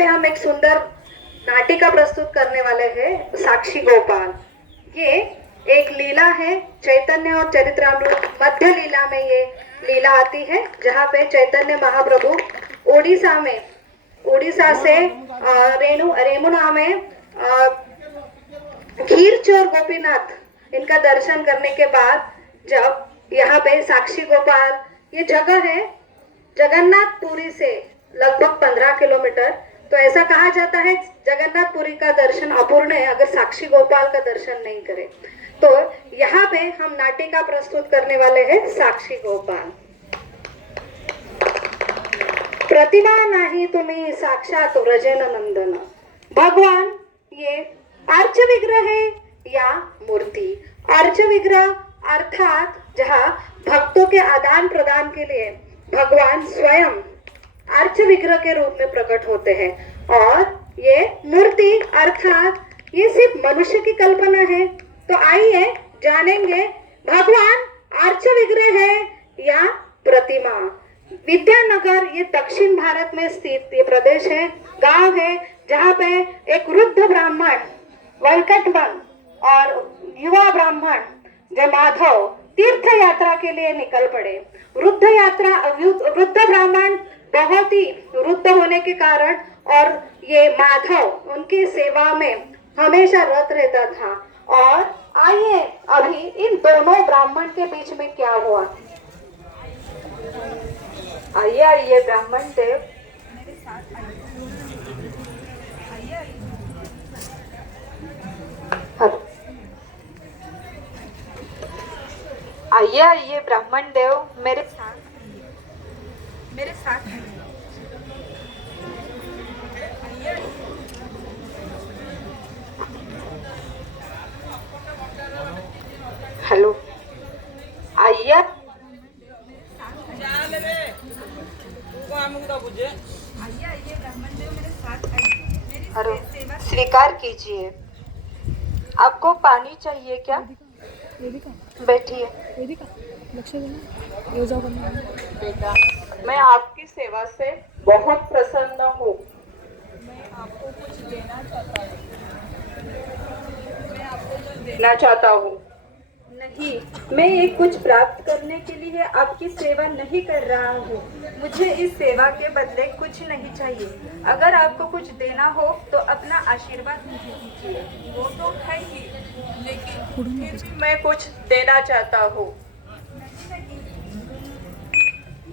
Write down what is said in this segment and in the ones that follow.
पे हम एक सुंदर नाटिका प्रस्तुत करने वाले हैं, साक्षी गोपाल। ये एक लीला है, चैतन्य और चरित्रामृत मध्य लीला में ये लीला आती है, जहाँ पे चैतन्य महाप्रभु उड़ीसा से रेमुना में खीरचोर गोपीनाथ इनका दर्शन करने के बाद जब यहाँ पे साक्षी गोपाल, ये जगह है जगन्नाथपुरी से लगभग 15 किलोमीटर। तो ऐसा कहा जाता है जगन्नाथपुरी का दर्शन अपूर्ण है अगर साक्षी गोपाल का दर्शन नहीं करे। तो यहाँ पे हम नाटिका प्रस्तुत करने वाले हैं, साक्षी गोपाल। प्रतिमा नाही तुम्ही साक्षात व्रजन नंदन। भगवान ये अर्च विग्रह है या मूर्ति। अर्च विग्रह अर्थात जहाँ भक्तों के आदान प्रदान के लिए भगवान स्वयं अर्च विग्रह के रूप में प्रकट होते हैं, और ये मूर्ति अर्थात ये सिर्फ मनुष्य की कल्पना है। तो आइए जानेंगे भगवान अर्च विग्रह है या प्रतिमा। विद्यानगर ये दक्षिण भारत में स्थित ये प्रदेश है, गांव है, जहाँ पे एक वृद्ध ब्राह्मण वेंकटवन और युवा ब्राह्मण जो माधव तीर्थ यात्रा के लिए निकल पड़े। वृद्ध ब्राह्मण बहुत ही वृद्ध होने के कारण और ये माधव उनकी सेवा में हमेशा रत रहता था। और आइए अभी इन दोनों ब्राह्मण के बीच में क्या हुआ। आइए ब्राह्मण देव, आइए ब्राह्मण देव, मेरे साथ हेलो, आइए ब्राह्मण देव मेरे साथ आइए, स्वीकार कीजिए। आपको पानी चाहिए क्या? बैठिए। बेटा, मैं आपकी सेवा से बहुत प्रसन्न हूँ। मैं आपको कुछ देना चाहता हूँ। नहीं, मैं ये कुछ प्राप्त करने के लिए आपकी सेवा नहीं कर रहा हूँ। मुझे इस सेवा के बदले कुछ नहीं चाहिए। अगर आपको कुछ देना हो तो अपना आशीर्वाद मुझे दीजिए। वो तो है ही, लेकिन फिर भी मैं कुछ देना चाहता हूँ।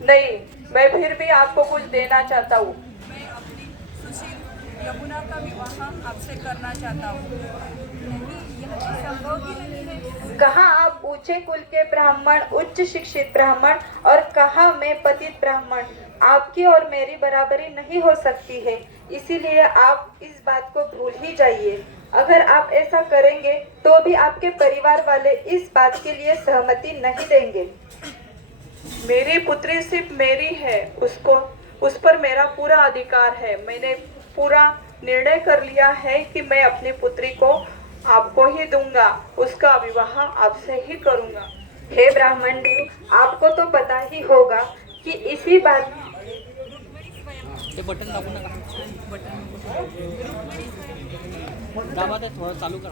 नहीं, मैं फिर भी आपको कुछ देना चाहता हूँ। मैं अपनी सुशील यमुना का विवाह आपसे करना चाहता हूँ। नहीं, यह संभव ही नहीं है। कहाँ आप ऊंचे कुल के ब्राह्मण, उच्च शिक्षित ब्राह्मण, और कहाँ मैं पतित ब्राह्मण। आपकी और मेरी बराबरी नहीं हो सकती है, इसीलिए आप इस बात को भूल ही जाइए। अगर आप ऐसा करेंगे तो भी आपके परिवार वाले इस बात के लिए सहमति नहीं देंगे। मेरी पुत्री सिर्फ मेरी है, उस पर मेरा पूरा अधिकार है। मैंने पूरा निर्णय कर लिया है कि मैं अपनी पुत्री को आपको ही दूंगा, उसका विवाह आपसे ही करूंगा। हे ब्राह्मण देव, आपको तो पता ही होगा कि इसी बात बटन दाबू नका, दाबा दे, थोड़ा चालू कर।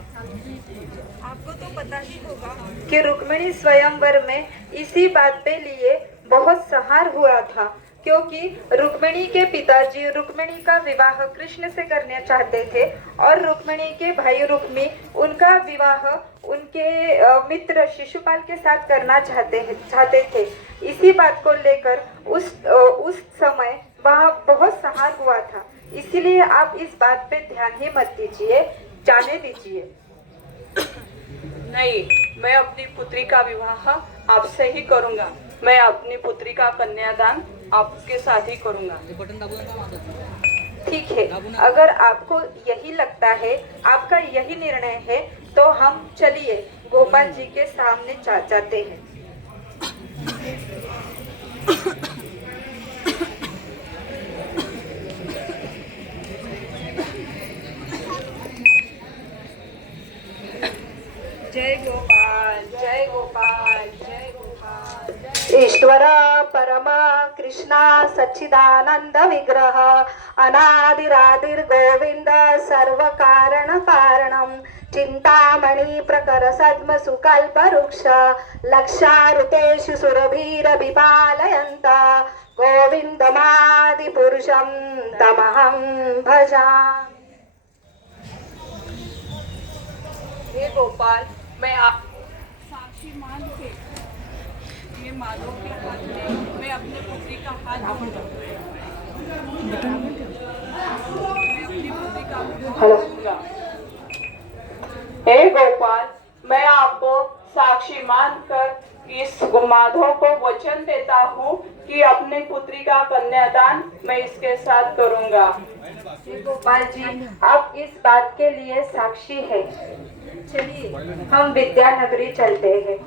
आपको तो पता ही होगा कि रुक्मिणी स्वयंवर में इसी बात पे लिए बहुत सहार हुआ था, क्योंकि रुक्मिणी के पिताजी रुक्मिणी का विवाह कृष्ण से करना चाहते थे, और रुक्मिणी के भाई रुक्मी उनका विवाह उनके मित्र शिशुपाल के साथ करना चाहते थे। इसी बात को लेकर उस समय वहाँ बहुत सहार हुआ था। इसीलिए आप इस बात पे ध्यान ही मत दीजिए, जाने दीजिए। नहीं, मैं अपनी पुत्री का विवाह आपसे ही करूंगा। मैं अपनी पुत्री का कन्यादान आपके साथ ही करूंगा। बटन दाबू नका। ठीक है, अगर आपको यही लगता है, आपका यही निर्णय है, तो हम चलिए गोपाल जी के सामने जाते हैं। जय गोपाल, जय गोपाल, जय गोपाल। ईश्वरा परमा कृष्ण कृष्णा सच्चिदानंद विग्रह अनादिरादिर गोविंद सर्व कारण कारणम चिंतामणि प्रकर सद्म सुकल्प वृक्ष लक्षारुतेषु सुरभीर विपालयन्त गोविंदमादि पुरुषं तमहं भजामि। हे गोपाल, मैं आप साक्षी मान के ये माधव के हाथ में मैं अपने पुत्री का हाथ दूंगा। मैं अपनी पुत्री का हाथ दूंगा। हे गोपाल, मैं आपको साक्षी मानकर इस माधव को वचन देता हूँ कि अपनी पुत्री का कन्यादान मैं इसके साथ करूँगा। गोपाल जी, आप इस बात के लिए साक्षी है। चलिए हम विद्यानगरी चलते हैं।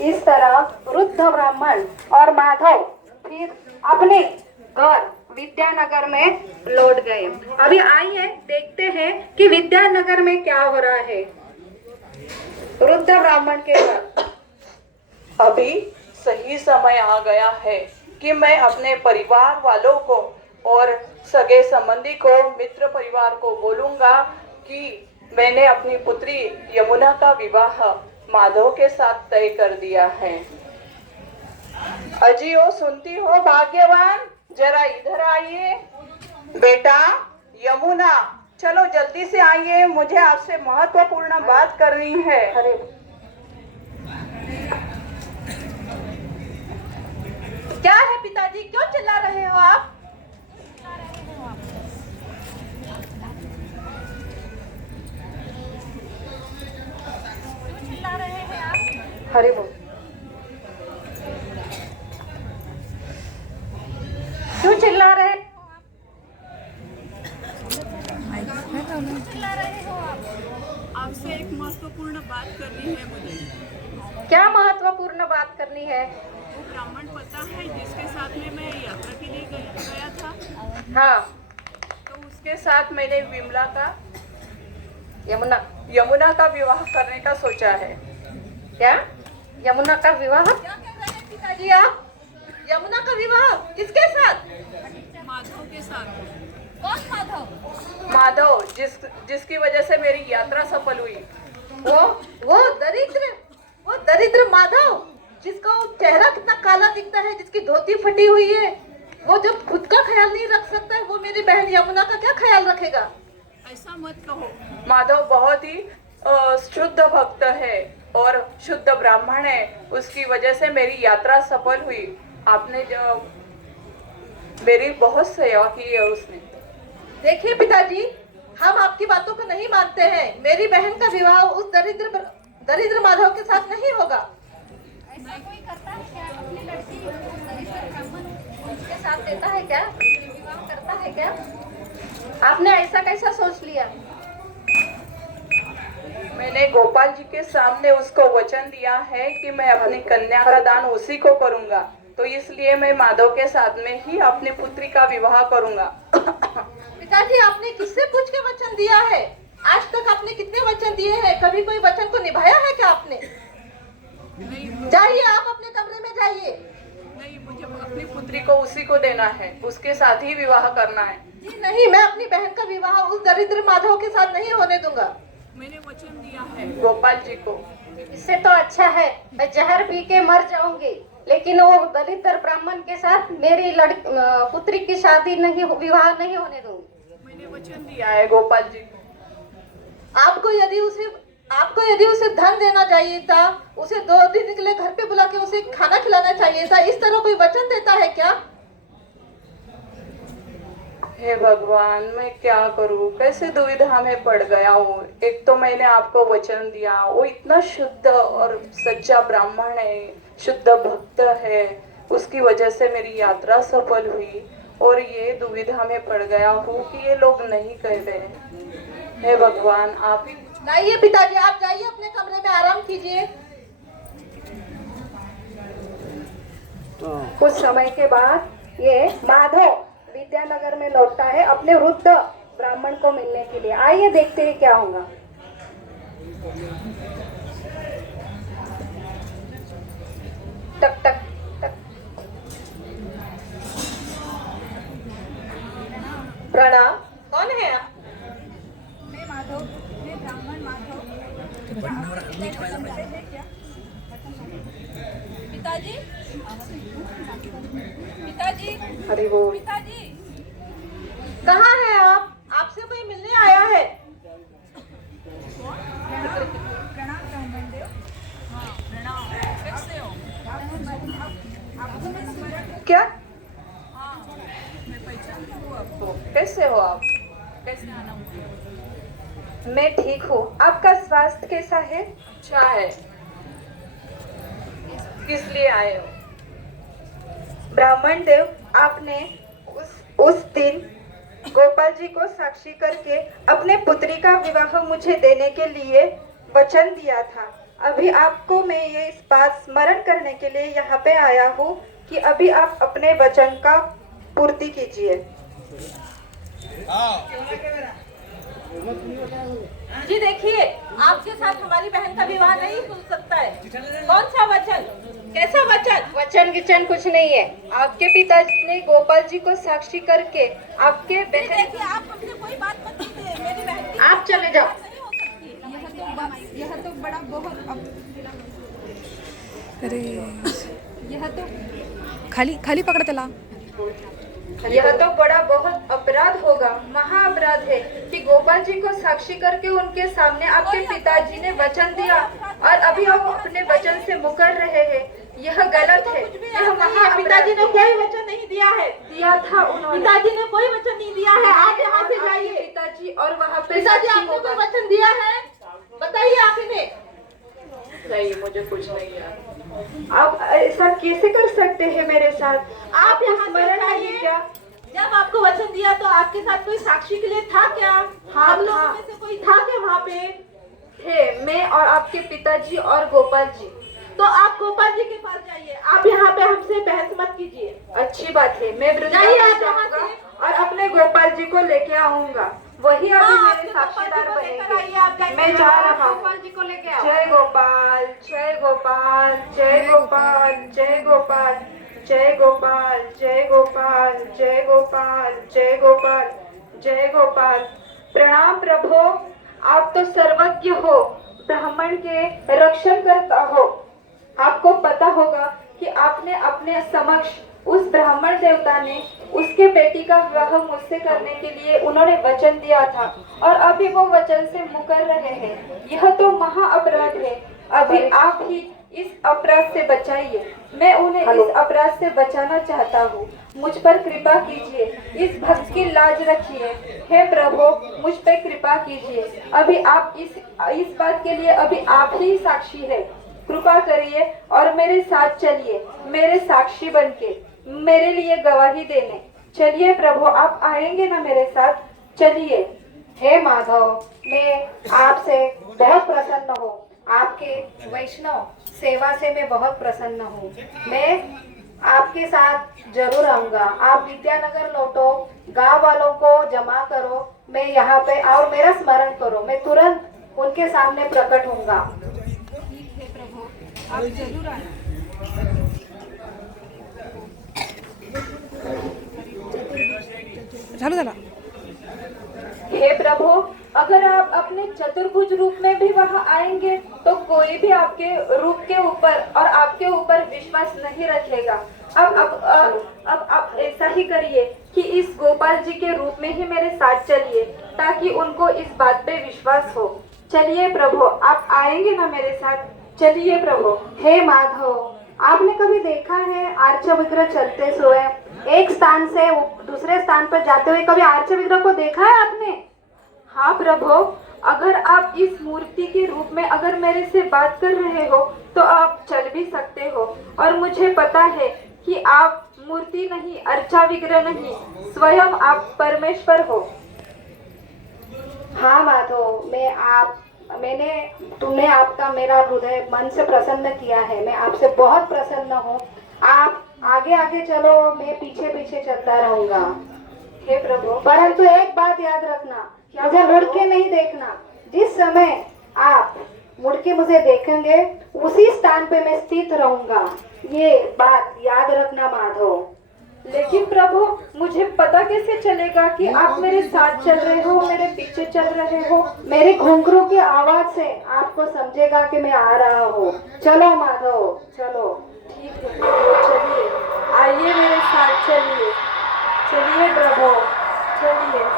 इस तरह वृद्ध ब्राह्मण और माधव फिर अपने घर विद्यानगर में लौट गए। अभी आइए देखते हैं कि विद्यानगर में क्या हो रहा है। वृद्ध ब्राह्मण के घर अभी सही समय आ गया है कि मैं अपने परिवार वालों को और सगे संबंधी को, मित्र परिवार को बोलूंगा कि मैंने अपनी पुत्री यमुना का विवाह माधव के साथ तय कर दिया है। अजियो, सुनती हो भाग्यवान, जरा इधर आइए। बेटा यमुना, चलो जल्दी से आइए, मुझे आपसे महत्वपूर्ण बात करनी है। अरे क्या है पिताजी, क्यों चिल्ला रहे हो आप? हरि बोल। क्यों चिल्ला रहे? आपसे एक महत्वपूर्ण बात करनी है मुझे। क्या महत्वपूर्ण बात करनी है? वो ब्राह्मण पता है जिसके साथ में मैं यात्रा के लिए गया था, हाँ, तो उसके साथ मैंने विमला का यमुना का विवाह करने का सोचा है। क्या? यमुना का विवाह? क्या कह रहे हैं पिताजी आप? यमुना का विवाह किसके साथ? माधव के साथ। कौन माधव? माधव, जिसकी वजह से मेरी यात्रा सफल हुई। वो दरिद्र माधव, जिसका चेहरा कितना काला दिखता है, जिसकी धोती फटी हुई है, वो जब खुद का ख्याल नहीं रख सकता है, वो मेरी बहन यमुना का क्या ख्याल रखेगा? ऐसा मत कहो। माधव बहुत ही शुद्ध भक्त है और शुद्ध ब्राह्मण है, उसकी वजह से मेरी यात्रा सफल हुई। आपने जो मेरी बहुत सेवा की है उसने। देखिए पिताजी, हम आपकी बातों को नहीं मानते हैं। मेरी बहन का विवाह उस दरिद्र माधव के साथ नहीं होगा। ऐसा कोई करता है क्या? अपनी लड़की उसके साथ देता है क्या? विवाह करता है क्या? आपने ऐसा कैसा सोच लिया? मैंने गोपाल जी के सामने उसको वचन दिया है कि मैं अपनी कन्या का दान उसी को करूंगा, तो इसलिए मैं माधव के साथ में ही अपनी पुत्री का विवाह करूंगा। पिताजी, आपने किससे पूछ के वचन दिया है? आज तक आपने कितने वचन दिए हैं? कभी कोई वचन को निभाया है क्या आपने? जाइए, आप अपने कमरे में जाइए। नहीं, मुझे अपनी पुत्री को उसी को देना है, उसके साथ ही विवाह करना है। जी नहीं, मैं अपनी बहन का विवाह उस दरिद्र माधव के साथ नहीं होने दूंगा। मैंने वचन दिया है गोपाल जी को। इससे तो अच्छा है मैं जहर पी के मर जाऊंगी, लेकिन वो दलित ब्राह्मण के साथ मेरी पुत्री की शादी नहीं, विवाह नहीं होने दूंगी। मैंने वचन दिया है गोपाल जी। आपको यदि उसे धन देना चाहिए था, उसे 2 दिन के लिए घर पे बुला के उसे खाना खिलाना चाहिए था। इस तरह कोई वचन देता है क्या? हे भगवान, मैं क्या करूं, कैसे दुविधा में पड़ गया हूँ। एक तो मैंने आपको वचन दिया, वो इतना शुद्ध और सच्चा ब्राह्मण है, शुद्ध भक्त है, उसकी वजह से मेरी यात्रा सफल हुई, और ये दुविधा में पड़ गया हूँ कि ये लोग नहीं कह रहे। हे भगवान, आप ही। नहीं पिताजी, आप जाइए अपने कमरे में, आराम कीजिए। कुछ समय के बाद ये माधव विद्यानगर में लौटता है अपने वृद्ध ब्राह्मण को मिलने के लिए। आइए देखते हैं क्या होगा। टक टक टक। प्रणाम। कौन है आप? मैं माधव, मैं ब्राह्मण माधव। पिताजी, पिताजी, हरि बोल। पिताजी। कहाँ है आप? आपसे कोई मिलने आया है। प्रणाम ब्राह्मण देव। हाँ प्रणाम। कैसे हो? आपको मैं स्मरण। क्या? हाँ मैं पहचानती हूँ आपको। कैसे हो आप? कैसे आना हुआ? मैं ठीक हूँ। आपका स्वास्थ्य कैसा है? अच्छा है। किस लिए आए हो? ब्राह्मण देव, आपने उस दिन गोपाल जी को साक्षी करके अपने पुत्री का विवाह मुझे देने के लिए वचन दिया था। अभी आपको मैं ये इस बात स्मरण करने के लिए यहाँ पे आया हूँ कि अभी आप अपने वचन का पूर्ति कीजिए। जी देखिए, आपके साथ हमारी बहन का विवाह नहीं हो सकता है। कौन सा वचन? कैसा वचन? वचन किचन कुछ नहीं है। आपके पिताजी ने गोपाल जी को साक्षी करके आपके जी बहन। देखिए, आप हमसे कोई बात मत कीजिए। मेरी बहन की आप चले जाओ। नहीं हो सकती। यह तो बड़ा बहुत अरे यह तो खाली खाली पकड़ त्याला. यह तो बड़ा बहुत अपराध होगा, महा अपराध है कि गोपाल जी को साक्षी करके उनके सामने आपके पिताजी ने वचन दिया और अभी आप अपने वचन से मुकर रहे हैं। यह गलत है। कुछ भी यह आप महा नहीं है। पिताजी ने अपराध कोई वचन नहीं दिया है। दिया था उन्होंने। पिताजी ने कोई वचन नहीं दिया है। आप यहाँ से आपके जाइए। पिताजी और वहाँ पे पिताजी, साक्षी आपने कोई होगा। वचन दिया है? बताइए आप इन्हें। नहीं, मुझे कुछ नहीं याद। आप ऐसा कैसे कर सकते हैं मेरे साथ? आप आपको यहाँ से स्मरण नहीं जाइए। क्या? जब आपको वचन दिया तो आपके साथ कोई साक्षी के लिए था क्या? हाँ, हम लोगों था। में से कोई था क्या वहाँ पे? थे, मैं और आपके पिताजी और गोपाल जी। तो आप गोपाल जी के पास जाइए। आप यहाँ पे हमसे बहस मत कीजिए। अच्छी बात है, मैं जाइए वृंदावन आप यहाँ जाऊंगा से। और अपने गोपाल जी को लेके आऊंगा। वही अभी हाँ, मेरे अपने गोपाल साक्षीदार जी को लेकर आइए, बनेंगे। आप जाइए। मैं जा रहा हूँ। गोपाल जी को लेके आओ। जय गोपाल, जय गोपाल, जय गोपाल, जय गोपाल, जय गोपाल, जय गोपाल, जय गोपाल, जय गोपाल, जय गोपाल। प्रणाम प्रभु, आप तो सर्वज्ञ हो, ब्राह्मण के रक्षण करता हो। आपको पता होगा कि आपने अपने समक्ष उस ब्राह्मण देवता ने उसके बेटी का विवाह मुझसे करने के लिए उन्होंने वचन दिया था और अभी वो वचन से मुकर रहे हैं। यह तो महा अपराध है। अभी आप ही इस अपराध से बचाइए। मैं उन्हें इस अपराध से बचाना चाहता हूँ। मुझ पर कृपा कीजिए। इस भक्त की लाज रखिए। हे प्रभु, मुझ पे कृपा कीजिए। अभी आप इस बात के लिए अभी आप ही साक्षी है। कृपा करिए और मेरे साथ चलिए, मेरे साक्षी बनके मेरे लिए गवाही देने। चलिए प्रभु, आप आएंगे ना मेरे साथ? चलिए। हे माधव, मैं आपसे बहुत प्रसन्न हूँ। आपके वैष्णव सेवा से मैं बहुत प्रसन्न हूँ। मैं आपके साथ जरूर आऊंगा। आप विद्यानगर लौटो, गांव वालों को जमा करो, मैं यहाँ पे और मेरा स्मरण करो। मैं तुरंत उनके सामने प्रकट होऊंगा। ठीक है प्रभु, आप जरूर आना। झालं झालं. हे प्रभु, अगर आप अपने चतुर्भुज रूप में भी वहां आएंगे तो कोई भी आपके रूप के ऊपर और आपके ऊपर विश्वास नहीं रखेगा। अब आप ऐसा ही करिए कि इस गोपाल जी के रूप में ही मेरे साथ चलिए ताकि उनको इस बात पे विश्वास हो। चलिए प्रभु, आप आएंगे ना मेरे साथ? चलिए प्रभु। हे माधव, आपने कभी देखा है आर्च विग्रह चलते हुए एक स्थान से दूसरे स्थान पर जाते हुए? कभी आर्च विग्रह को देखा है आपने? हाँ प्रभु, अगर आप इस मूर्ति के रूप में अगर मेरे से बात कर रहे हो तो आप चल भी सकते हो और मुझे पता है कि आप मूर्ति नहीं, अर्चा विग्रह नहीं, स्वयं आप परमेश्वर हो। हाँ माधव, तुमने आपका मेरा हृदय मन से प्रसन्न किया है। मैं आपसे बहुत प्रसन्न हूँ। आप आगे आगे चलो, मैं पीछे पीछे चलता रहूंगा। हे प्रभु, परंतु एक बात याद रखना, मुझे मुड़ के नहीं देखना। जिस समय आप मुड़ के मुझे देखेंगे उसी स्थान पे मैं स्थित रहूंगा, ये बात याद रखना माधव। लेकिन प्रभु, मुझे पता कैसे चलेगा कि आप मेरे साथ चल रहे हो, मेरे पीछे चल रहे हो? मेरे घुंघरू की आवाज से आपको समझेगा कि मैं आ रहा हूँ। चलो माधव, चलो। ठीक है प्रभु, चलिए, आइए मेरे साथ चलिए। चलिए प्रभु, चलिए।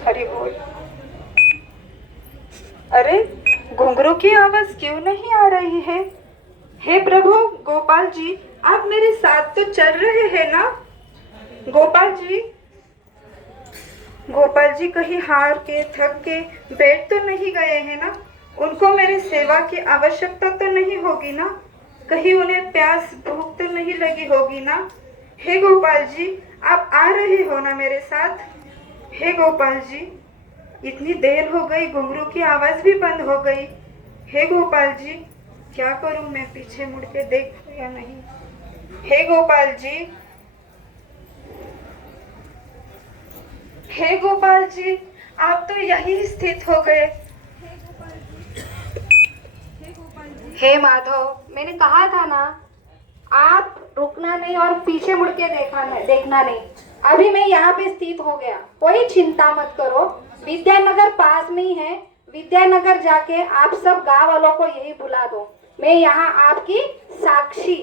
हरि बोल। अरे, घुंघरू की आवाज क्यों नहीं आ रही है? हे प्रभु, गोपाल जी, आप मेरे साथ तो चल रहे हैं ना? गोपाल जी, गोपाल जी कहीं हार के थक के बैठ तो नहीं गए हैं ना? उनको मेरी सेवा की आवश्यकता तो नहीं होगी ना? कहीं उन्हें प्यास भूख तो नहीं लगी होगी ना? हे गोपाल जी, आप आ रहे हो ना मेरे साथ? हे गोपाल जी, इतनी देर हो गई, घुंघरू की आवाज भी बंद हो गई। हे गोपाल जी, क्या करूं मैं, पीछे मुड़ के देखूं या नहीं? हे गोपाल जी, हे गोपाल जी, आप तो यही स्थित हो गए। हे माधव, मैंने कहा था ना, आप रुकना नहीं और पीछे मुड़ के देखना नहीं। अभी मैं यहाँ पे स्थित हो गया, कोई चिंता मत करो। विद्यानगर पास में ही है, विद्यानगर जाके आप सब गांव वालों को यही बुला दो। मैं यहाँ आपकी साक्षी,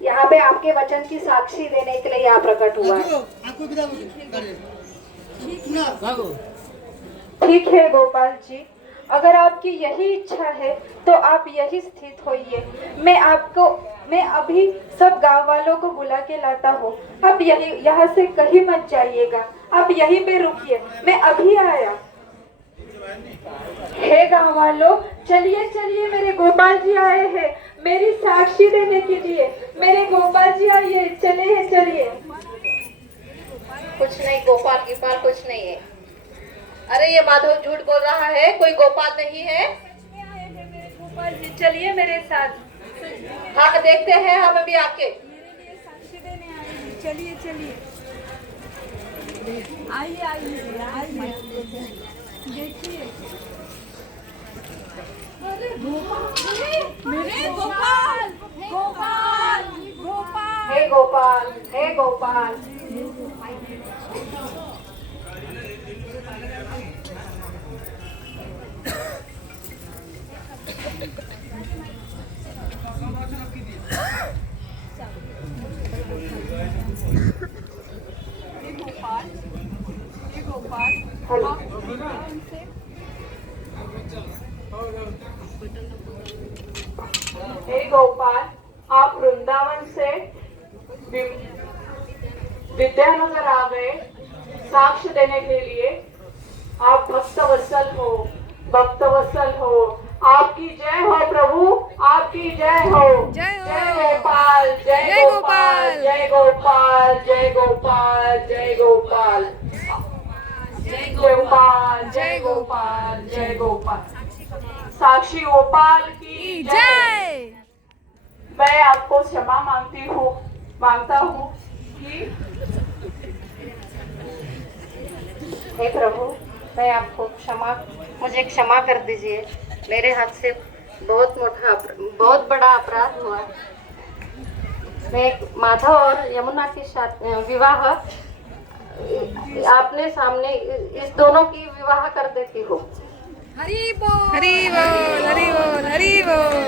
यहाँ पे आपके वचन की साक्षी देने के लिए यहाँ प्रकट हुआ है। ठीक है गोपाल जी, अगर आपकी यही इच्छा है तो आप यही स्थित होइए। मैं अभी सब गांव वालों को बुला के लाता हूँ। आप यहाँ से कहीं मत जाइएगा, आप यहीं पे रुकिए, मैं अभी आया। हे गांव वालों, चलिए चलिए, मेरे गोपाल जी आए हैं मेरी साक्षी देने के लिए। मेरे गोपाल जी आइए, चलिए चलिए। कुछ नहीं गोपाल गिपाल कुछ नहीं है। अरे ये माधव झूठ बोल रहा है, कोई गोपाल नहीं है। गोपाल जी चलिए मेरे साथ। हाँ देखते हैं हम भी आके। साक्षी देने आएगी, चलिए चलिए, आइए आइए आइए, देखिए मेरे गोपाल गोपाल गोपाल। हे गोपाल, हे गोपाल, ये गोपाल हे गोपाल, आप वृंदावन से विद्यानगर आ गए साक्ष्य देने के लिए। आप भक्तवत्सल हो, भक्तवत्सल हो। आपकी जय हो प्रभु, आपकी जय हो। जय हो। जय गोपाल, जय जय गोपाल, जय गोपाल, जय गोपाल, जय गोपाल, जय गोपाल, जय गोपाल, जय गोपाल। साक्षी गोपाल की जय। जय। मैं आपको क्षमा मांगता हूँ कि हे प्रभु, मैं आपको मुझे क्षमा कर दीजिए। मेरे हाथ से बहुत बड़ा अपराध हुआ। मैं माधव और यमुना के साथ विवाह आपने सामने इस दोनों की विवाह कर देती हूँ। हरी बोल, हरी बोल, हरी बोल, हरी बोल।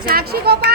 साक्षी गोपाल